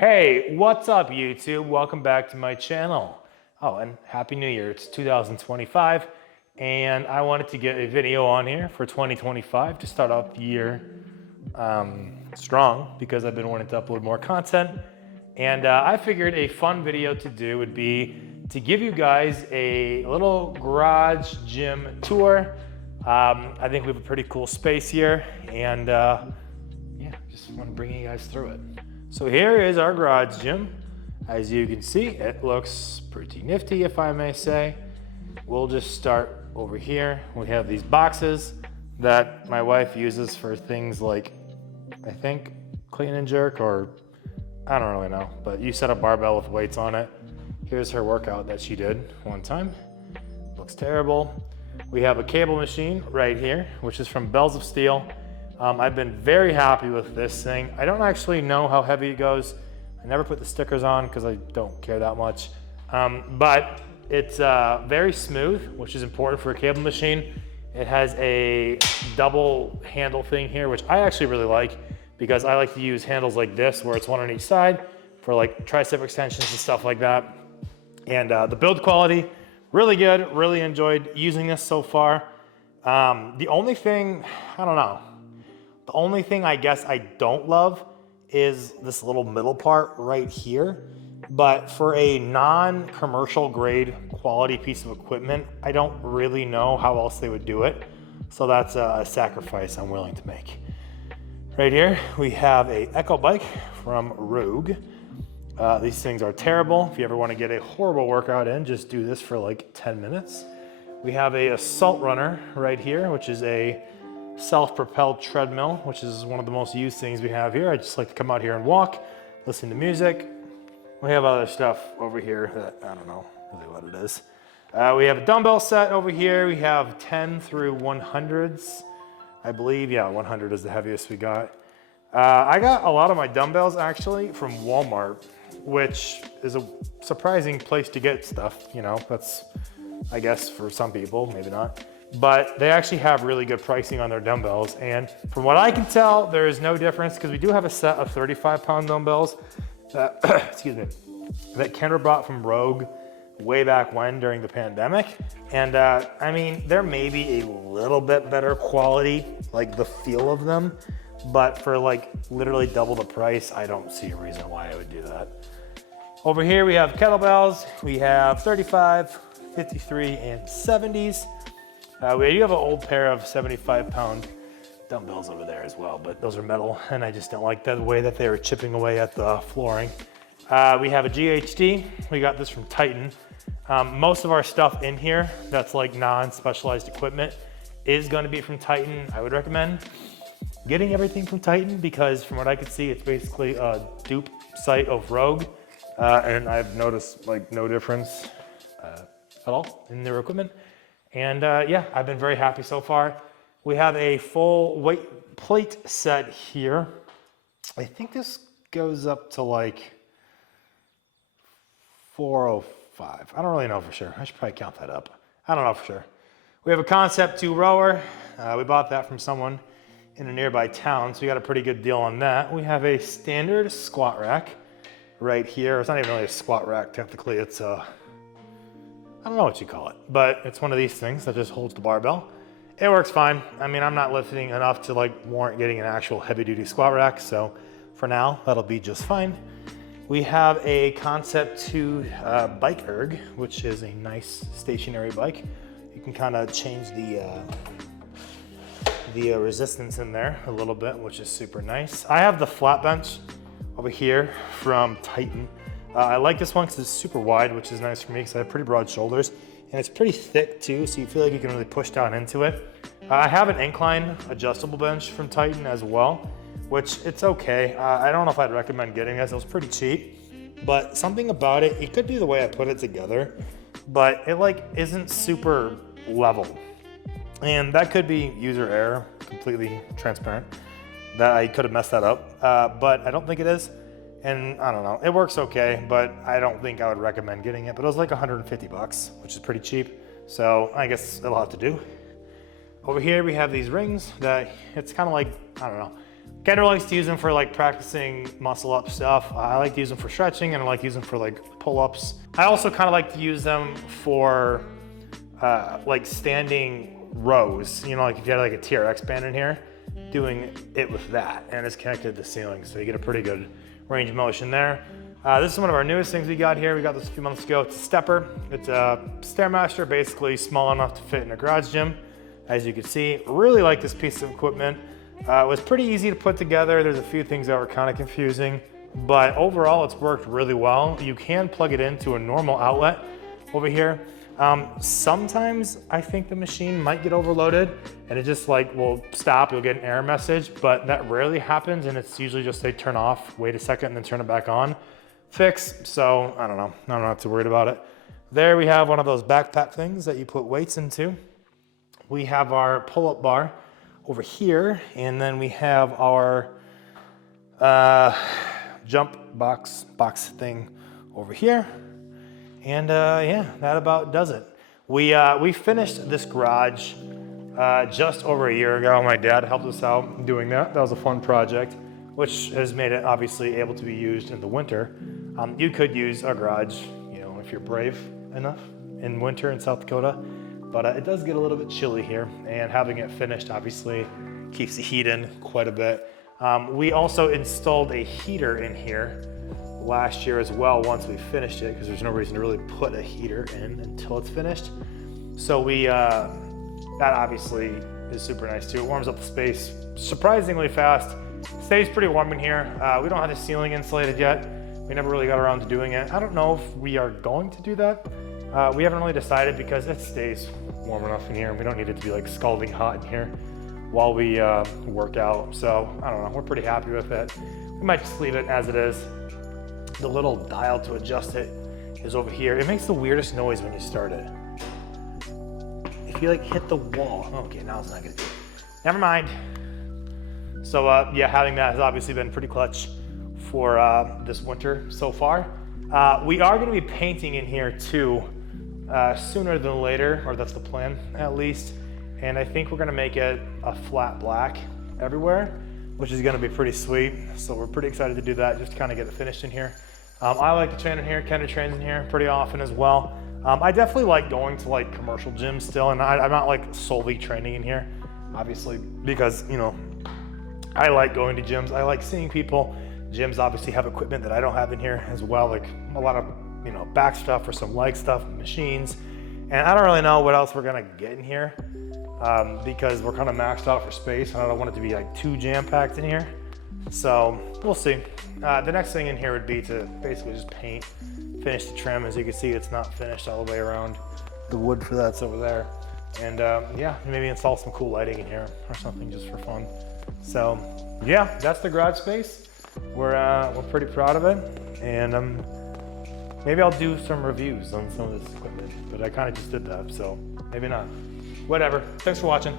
Hey, what's up YouTube? Welcome back to my channel. Oh, and Happy New Year. It's 2025 and I wanted to get a video on here for 2025 to start off the year strong because I've been wanting to upload more content. And I figured a fun video to do would be to give you guys a little garage gym tour. I think we have a pretty cool space here and yeah, just want to bring you guys through it. So here is our garage gym. As you can see, it looks pretty nifty, if I may say. We'll just start over here. We have these boxes that my wife uses for things like, I think, clean and jerk, or I don't really know, but you set a barbell with weights on it. Here's her workout that she did one time. Looks terrible. We have a cable machine right here, which is from Bells of Steel. I've been very happy with this thing. I don't actually know how heavy it goes. I never put the stickers on because I don't care that much. But it's very smooth, which is important for a cable machine. It has a double handle thing here, which I actually really like because I like to use handles like this where it's one on each side for like tricep extensions and stuff like that. And the build quality, really good. Really enjoyed using this so far. The only thing, I don't know. The only thing I guess I don't love is this little middle part right here. But for a non-commercial grade quality piece of equipment, I don't really know how else they would do it. So that's a sacrifice I'm willing to make. Right here, we have a Echo bike from Rogue. These things are terrible. If you ever want to get a horrible workout in, just do this for like 10 minutes. We have a Assault Runner right here, which is a self-propelled treadmill, which is one of the most used things we have here. I just like to come out here and walk, listen to music. We have other stuff over here that I don't know really what it is. We have a dumbbell set over here. We have 10 through 100s, I believe. Yeah, 100 is the heaviest we got. I got a lot of my dumbbells actually from Walmart, which is a surprising place to get stuff. You know, that's, I guess, for some people, maybe not. But they actually have really good pricing on their dumbbells. And from what I can tell, there is no difference because we do have a set of 35-pound dumbbells that, excuse me, that Kendra brought from Rogue way back when during the pandemic. And I mean, there may be a little bit better quality, like the feel of them, but for like literally double the price, I don't see a reason why I would do that. Over here, we have kettlebells. We have 35, 53, and 70s. We do have an old pair of 75-pound dumbbells over there as well, but those are metal, and I just don't like the way that they were chipping away at the flooring. We have a GHD. We got this from Titan. Most of our stuff in here that's like non-specialized equipment is going to be from Titan. I would recommend getting everything from Titan because from what I could see, it's basically a dupe site of Rogue, and I've noticed like no difference at all in their equipment. And yeah, I've been very happy so far. We have a full weight plate set here. I think this goes up to like 405. I don't really know for sure. I should probably count that up. I don't know for sure. We have a Concept 2 rower. We bought that from someone in a nearby town, so we got a pretty good deal on that. We have a standard squat rack right here. It's not even really a squat rack, technically. It's a, I don't know what you call it, but it's one of these things that just holds the barbell. It works fine. I mean, I'm not lifting enough to like warrant getting an actual heavy duty squat rack. So for now, that'll be just fine. We have a Concept 2 bike erg, which is a nice stationary bike. You can kind of change the resistance in there a little bit, which is super nice. I have the flat bench over here from Titan. I like this one because it's super wide, which is nice for me because I have pretty broad shoulders. And it's pretty thick too, so you feel like you can really push down into it. I have an incline adjustable bench from Titan as well, which it's okay. I don't know if I'd recommend getting this. It was pretty cheap, but something about it, it could be the way I put it together, but it like isn't super level. And that could be user error, completely transparent, that I could have messed that up, but I don't think it is. And I don't know, it works okay, but I don't think I would recommend getting it. But it was like 150 bucks, which is pretty cheap. So I guess it'll have to do. Over here we have these rings that it's kind of like, I don't know, Kendra likes to use them for like practicing muscle up stuff. I like to use them for stretching, and I like to use them for like pull-ups. I also kind of like to use them for like standing rows. You know, like if you had like a TRX band in here, doing it with that, and it's connected to the ceiling, so you get a pretty good range of motion there. This is one of our newest things we got here. We got this a few months ago. It's a stepper. It's a Stairmaster, basically small enough to fit in a garage gym. As you can see, really like this piece of equipment. It was pretty easy to put together. There's a few things that were kind of confusing, but overall it's worked really well. You can plug it into a normal outlet over here. Sometimes I think the machine might get overloaded and it just like will stop, you'll get an error message, but that rarely happens, and it's usually just they turn off, wait a second, and then turn it back on. Fix, so I don't know, I'm not too worried about it. There we have one of those backpack things that you put weights into. We have our pull-up bar over here, and then we have our jump box thing over here. And yeah, that about does it. We finished this garage just over a year ago. My dad helped us out doing that. That was a fun project, which has made it obviously able to be used in the winter. You could use a garage, you know, if you're brave enough in winter in South Dakota, but it does get a little bit chilly here, and having it finished obviously keeps the heat in quite a bit. We also installed a heater in here last year as well once we finished it, because there's no reason to really put a heater in until it's finished. So that obviously is super nice too. It warms up the space surprisingly fast. Stays pretty warm in here. We don't have the ceiling insulated yet. We never really got around to doing it. I don't know if we are going to do that. We haven't really decided, because it stays warm enough in here. We don't need it to be like scalding hot in here while we work out. So I don't know, we're pretty happy with it. We might just leave it as it is. The little dial to adjust it is over here. It makes the weirdest noise when you start it. If you like hit the wall. Okay, now it's not gonna do it. Never mind. So yeah, having that has obviously been pretty clutch for this winter so far. We are gonna be painting in here too, sooner than later, or that's the plan at least. And I think we're gonna make it a flat black everywhere, which is gonna be pretty sweet. So we're pretty excited to do that, just to kind of get it finished in here. I like to train in here. Kendra trains in here pretty often as well. I definitely like going to like commercial gyms still, and I'm not like solely training in here, obviously, because, you know, I like going to gyms. I like seeing people. Gyms obviously have equipment that I don't have in here as well, like a lot of, you know, back stuff or some leg stuff, machines. And I don't really know what else we're gonna get in here, because we're kind of maxed out for space, and I don't want it to be like too jam-packed in here. So we'll see. The next thing in here would be to basically just paint, finish the trim. As you can see, it's not finished all the way around. The wood for that's over there. And yeah, maybe install some cool lighting in here or something just for fun. So yeah, that's the garage space. We're pretty proud of it. And maybe I'll do some reviews on some of this equipment, but I kind of just did that, so maybe not. Whatever, thanks for watching.